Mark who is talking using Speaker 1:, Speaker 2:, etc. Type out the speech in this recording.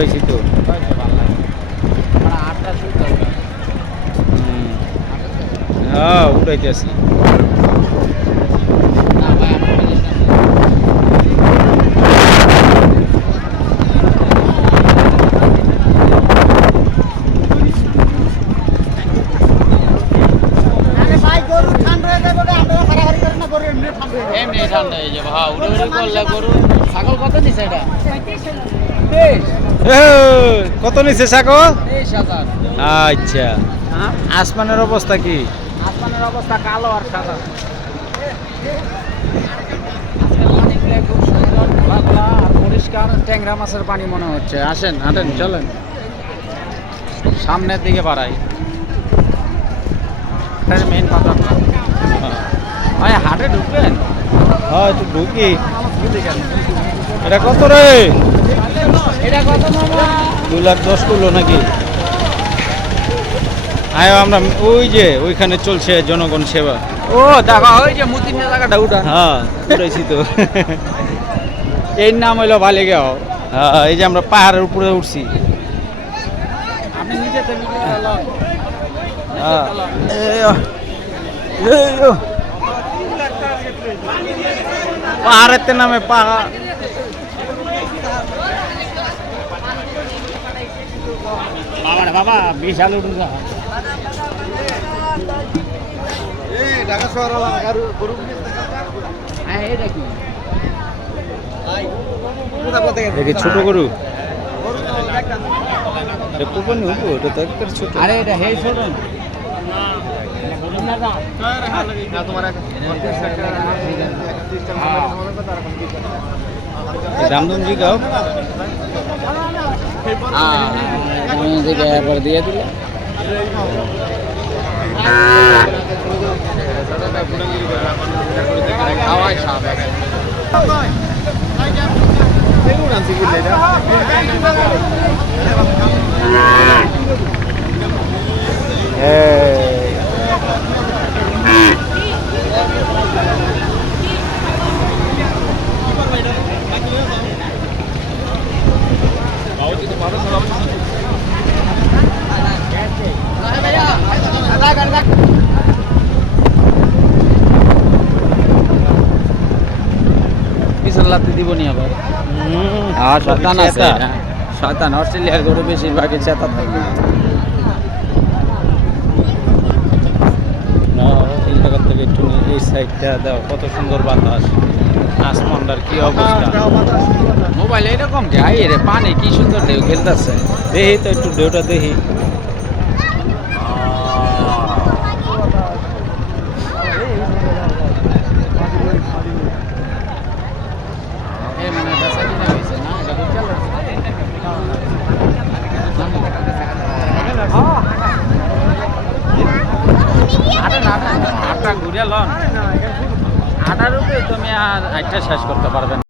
Speaker 1: উড়াইছি তো।
Speaker 2: মানে।
Speaker 1: হ্যাঁ
Speaker 3: গরু ঠান্ডা হয়ে যাবে হয়ে
Speaker 2: উড়ে উড়ে করলে গরু ছাগল কত নিছে এটা?
Speaker 1: কত নিছে সাকো আচ্ছা। আসমানের অবস্থা কি?
Speaker 2: আসমানের অবস্থা কালো আর সাদা। পরিষ্কার ট্যাংরা মাছের পানি মনে হচ্ছে। আসেন হাঁটেন চলেন। সামনের দিকে বাড়াই। মেন পাতা ভাই হাটে ঢুকবেন?
Speaker 1: হ্যাঁ একটু ঢুকি। এটা কত রে? দুই লাখ দশ করল নাকি? আয় আমরা ওই যে ওইখানে চলছে জনগণ সেবা।
Speaker 2: ও দেখো ওই যে জায়গাটা উঠা
Speaker 1: হ্যাঁ উঠেছি তো।
Speaker 2: এর নাম হইল
Speaker 1: হ্যাঁ এই যে আমরা পাহাড়ের উপরে উঠছি।
Speaker 2: আপনি নিজে থেকে
Speaker 1: হ্যাঁ। পাহাড়ের নামে পাহাড়
Speaker 2: বাবা রে বাবা বিশাল উঠু যা হ্যাঁ এটা কি
Speaker 1: দেখি ছোট গরু। এটা কোপন উঠবো এটা তো একবারে ছোট।
Speaker 2: আরে এটা হে ছোট।
Speaker 1: দাম দাম জিগাও
Speaker 2: তুমি থেকে একবার দিয়ে দিলে খাওয়াই সাপ
Speaker 1: এই।
Speaker 2: পিছন লাতে দিব নি আবার হ্যাঁ শয়তান আছে? শয়তান অস্ট্রেলিয়ার গরু বেশিরভাগই চেতা থাকে।
Speaker 1: না, থেকে একটু এই সাইডটা দাও কত সুন্দর বাতাস। আসমানটার কি অবস্থা?
Speaker 2: মোবাইল এরকম রে পানি কি সুন্দর ঢেউ খেলতেছে।
Speaker 1: দেখি তো একটু ঢেউটা দেখি
Speaker 2: এ মানে বেচা কিনা হয়েছে না এটা বিকেল আটা ঘুরে লন। আটার তুমি আর আটটা শেষ করতে পারবে না।